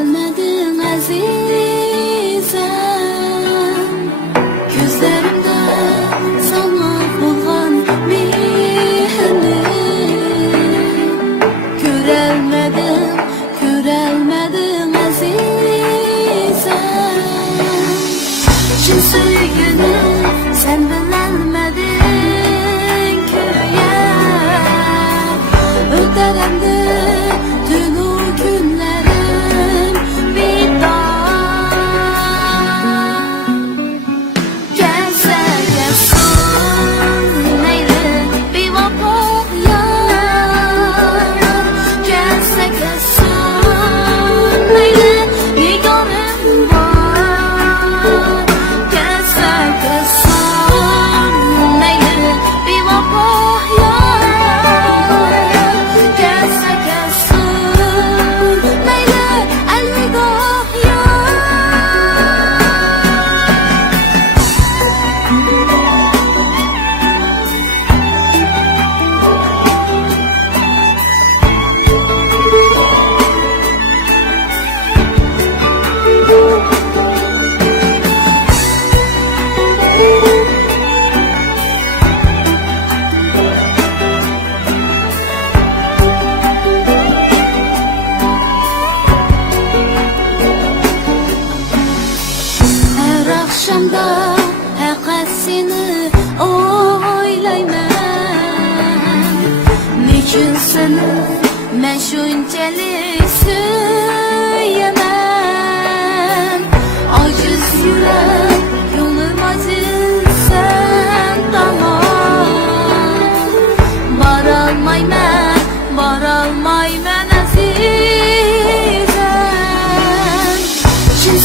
Görelmedin azizem, gözlerimde sana bulgan mehrini. Görelmedin azizem, cin söygünü sen bilenmedin köyen. Öterendi tüm o günlerim bir daha. Gelse gelsin neydi bir vapur yar. Gelse gelsin neydi bir gönlüm var. Gelse gelsin neydi bir vapur yar. Gelse gelsin neydi elveda yar. Her akşamda hakikat seni oylayman. Niçin seni ben şunçalik söylemen? Aciz yürek yolum aciz sen tamam. Varalmayman azizem. Cin